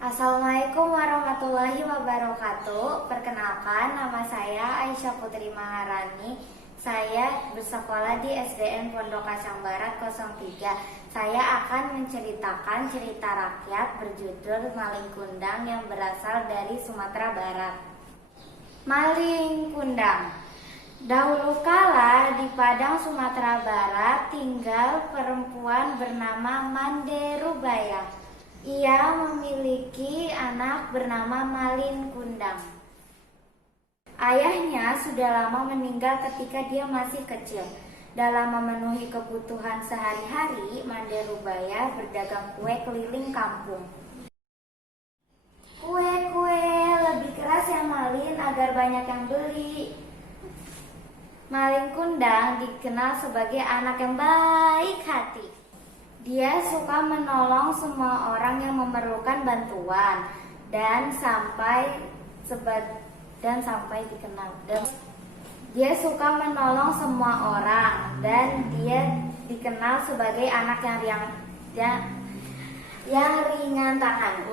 Assalamualaikum warahmatullahi wabarakatuh. Perkenalkan, nama saya Aisyah Putri Maharani. Saya bersekolah di SDN Pondok Kacang Barat 03. Saya akan menceritakan cerita rakyat berjudul Maling Kundang yang berasal dari Sumatera Barat. Maling Kundang. Dahulu kala di Padang, Sumatera Barat tinggal perempuan bernama Mande Rubaya. Ia memiliki anak bernama Malin Kundang. Ayahnya sudah lama meninggal ketika dia masih kecil. Dalam memenuhi kebutuhan sehari-hari, Mande Rubaya berdagang kue keliling kampung. Kue-kue lebih keras yang Malin agar banyak yang beli. Malin Kundang dikenal sebagai anak yang baik hati. Dia suka menolong semua orang yang memerlukan bantuan dan sampai dikenal. Dia suka menolong semua orang dan dia dikenal sebagai anak yang ringan tangan.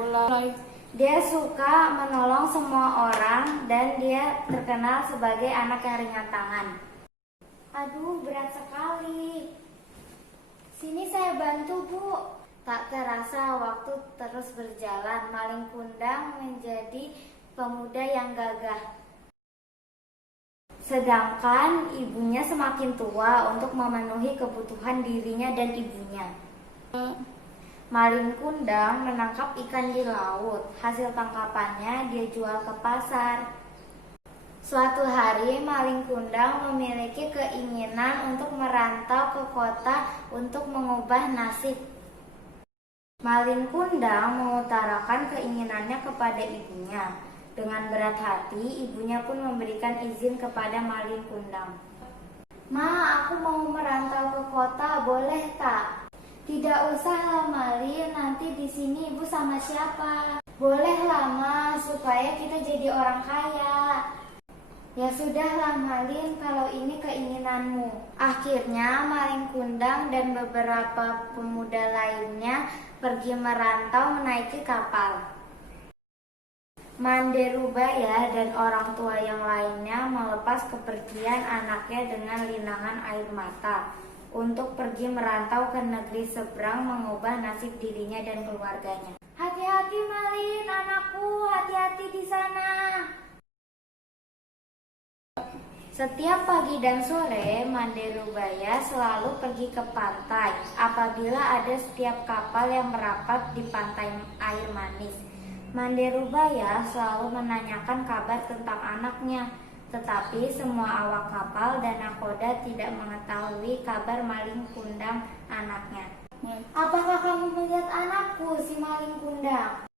Dia suka menolong semua orang dan dia terkenal sebagai anak yang ringan tangan. Aduh, berat sekali. Sini saya bantu, Bu. Tak terasa waktu terus berjalan. Malin Kundang menjadi pemuda yang gagah. Sedangkan ibunya semakin tua untuk memenuhi kebutuhan dirinya dan ibunya. Malin Kundang menangkap ikan di laut. Hasil tangkapannya dia jual ke pasar. Suatu hari Malin Kundang memiliki keinginan untuk merantau ke kota untuk mengubah nasib. Malin Kundang mengutarakan keinginannya kepada ibunya. Dengan berat hati, ibunya pun memberikan izin kepada Malin Kundang. Ma, aku mau merantau ke kota, boleh tak? Tidak usah lah Malin, nanti di sini ibu sama siapa? Bolehlah Ma, supaya kita jadi orang kaya. Ya sudahlah Malin, kalau ini keinginanmu. Akhirnya Malin Kundang dan beberapa pemuda lainnya pergi merantau menaiki kapal. Mande Rubaya dan orang tua yang lainnya melepas kepergian anaknya dengan linangan air mata untuk pergi merantau ke negeri seberang mengubah nasib dirinya dan keluarganya. Hati-hati Malin, anakku, hati-hati di sana. Setiap pagi dan sore, Mande Rubaya selalu pergi ke pantai apabila ada setiap kapal yang merapat di pantai air manis. Mande Rubaya selalu menanyakan kabar tentang anaknya, tetapi semua awak kapal dan nakoda tidak mengetahui kabar Malin Kundang anaknya. Apakah kamu melihat anakku, si Malin Kundang?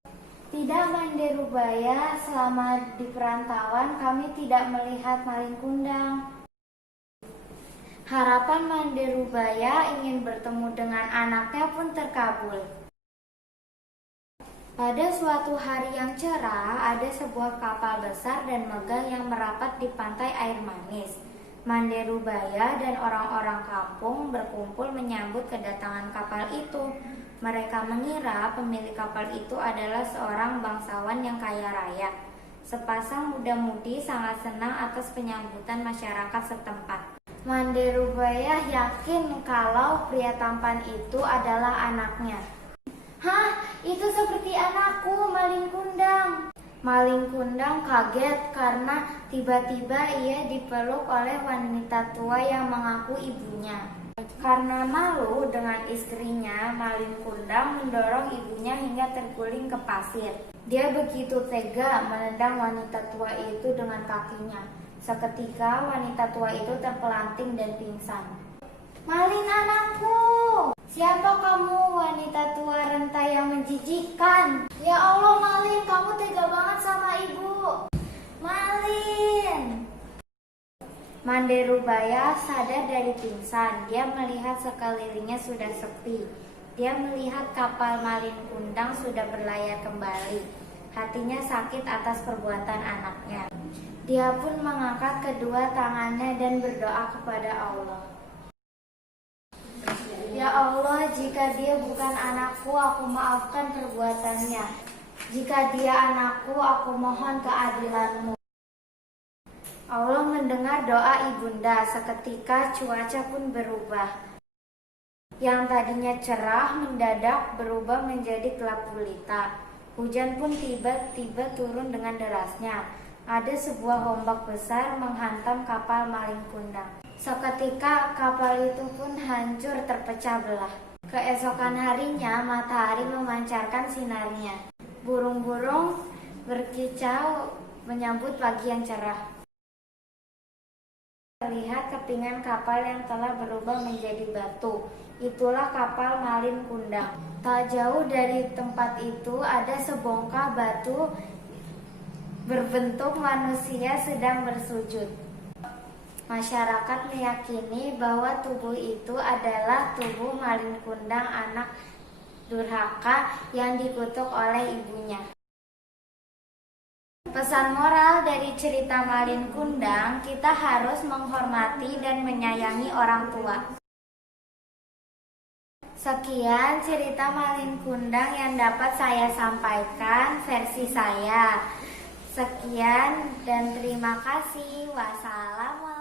Tidak Mande Rubaya, selama di perantauan kami tidak melihat Malin Kundang. Harapan Mande Rubaya ingin bertemu dengan anaknya pun terkabul. Pada suatu hari yang cerah, ada sebuah kapal besar dan megah yang merapat di pantai air manis. Mande Rubaya dan orang-orang kampung berkumpul menyambut kedatangan kapal itu. Mereka mengira pemilik kapal itu adalah seorang bangsawan yang kaya raya. Sepasang muda-mudi sangat senang atas penyambutan masyarakat setempat. Mande Rubaya yakin kalau pria tampan itu adalah anaknya. Hah, itu seperti anakku, Malin Kundang. Malin Kundang kaget karena tiba-tiba ia dipeluk oleh wanita tua yang mengaku ibunya. Karena malu dengan istrinya, Malin Kundang mendorong ibunya hingga terguling ke pasir. Dia begitu tega menendang wanita tua itu dengan kakinya. Seketika wanita tua itu terpelanting dan pingsan. Malin anakku! Siapa kamu, wanita tua renta yang menjijikkan? Ya Allah Malin, kamu tega banget sama ibu. Malin! Mande Rubaya sadar dari pingsan. Dia melihat sekelilingnya sudah sepi. Dia melihat kapal Malin Kundang sudah berlayar kembali. Hatinya sakit atas perbuatan anaknya. Dia pun mengangkat kedua tangannya dan berdoa kepada Allah. Ya Allah, jika dia bukan anakku, aku maafkan perbuatannya. Jika dia anakku, aku mohon keadilanmu. Allah mendengar doa ibunda, seketika cuaca pun berubah. Yang tadinya cerah mendadak berubah menjadi gelap gulita. Hujan pun tiba-tiba turun dengan derasnya. Ada sebuah ombak besar menghantam kapal Malin Kundang. Seketika kapal itu pun hancur terpecah belah. Keesokan harinya matahari memancarkan sinarnya. Burung-burung berkicau menyambut pagi yang cerah. Terlihat kepingan kapal yang telah berubah menjadi batu. Itulah kapal Malin Kundang. Tak jauh dari tempat itu ada sebongkah batu berbentuk manusia sedang bersujud. Masyarakat meyakini bahwa tubuh itu adalah tubuh Malin Kundang, anak durhaka yang dikutuk oleh ibunya. Pesan moral dari cerita Malin Kundang, kita harus menghormati dan menyayangi orang tua. Sekian cerita Malin Kundang yang dapat saya sampaikan versi saya. Sekian dan terima kasih. Wassalamualaikum.